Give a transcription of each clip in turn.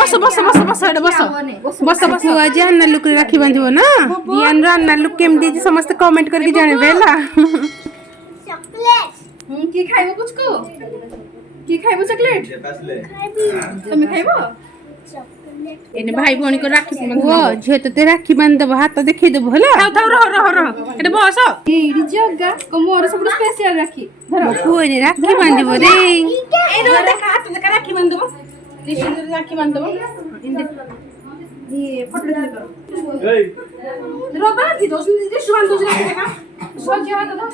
बस बस बस बस बस बस आज अन्ना लुक राखी बांधिबो ना यान अन्ना लुक केमदी समस्त कमेंट करके जानबे हला चॉकलेट की खाइबो पुचको की खाइबो चॉकलेट तुम खाइबो एने भाई भौणी को राखी वो झे ते राखी बांध दबो हाथ देखै देबो हला थाउ रह एटा बस ए जग्गा को मोर सब स्पेशल राखी धरो कोई राखी बांधिबो रे ए रो देखा हाथ देखा राखी बांध दबो रिशिंदर राखी बांध दबो ये फोटो ले करो ए रो बांधी दो सुन दो देखा सोच हाथ दो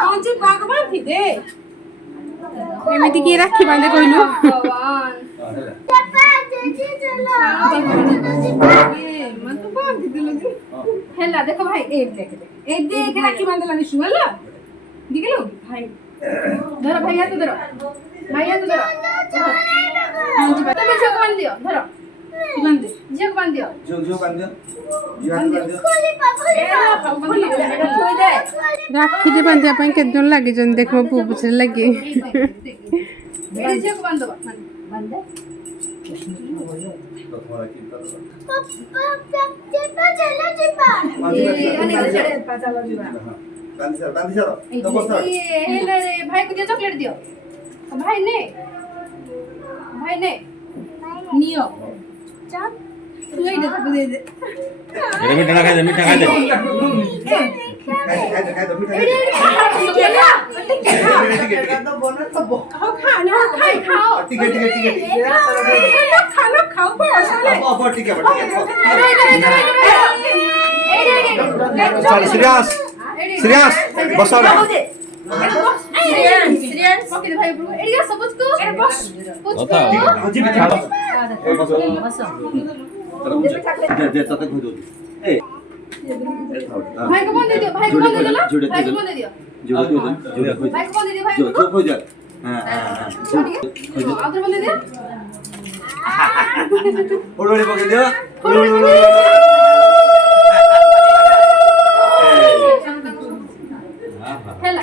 कौन सी बाग बांधी दे एमिति की राखी बांधे कहलु भगवान पापा जल्दी चलो ये मन तो बांधी दिलो हेला देखो भाई ए देख राखी बांधला निशु हला दिखलो भाई धरो भाई हाथ धरो तुम जग बांध दियो धरो बांध दे जग बांध दियो जो बांध दियो खोली पापा राखी दे बांधिया पई के जन लागे जन देखबो पुछ लगे ए जग बांध दो बांध दे पापा चलो जीपा हेला रे भाई को दियो चॉकलेट दियो भाई ने नियो चल तू ही दे दे मीठा खा दे श्रेयस बस भाई को बंद दे दियो भाई को बंद दे दो भाई को बंद दे दियो भाई को बंद दे दियो भाई को खोज हां आदर बंद दे दियो ओडोड़ी पके दियो हेला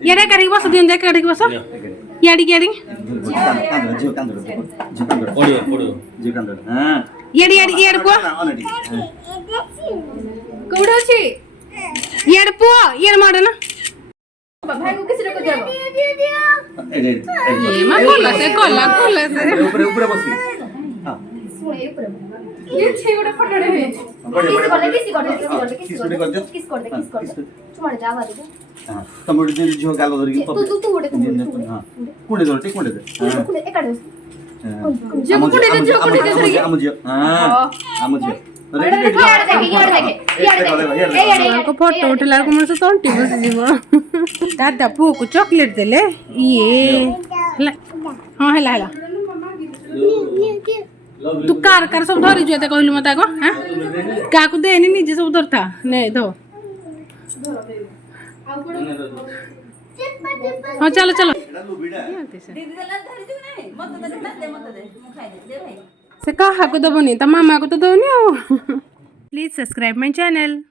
याडे करी बस दिन देख करी बस याडी याडी याडी याड पो कोडो छी याड पो याड माड ना भाई को किसी को जाबो ए मा कोला से ऊपर बस हां सुन ऊपर ये छे गोटे फटड़े है किस कर दे तुम्हारे जावा दे हां तमोड़ जे जो गालो धरि तू गोटे हां कुंडे धरते कुंडे दे एकाडे जो कुंडे दे हम जो हां हम जो को फोटो उठला को मन से तंटी बस जीवो दादा पु को चॉकलेट देले ये हां हला तू कार सब धरि जोते कहलु मता को हां का को देनी निजे सब धरता ने दो हां चलो से कहा को दबनी त मामा को तो दौनी प्लीज सब्सक्राइब माय चैनल।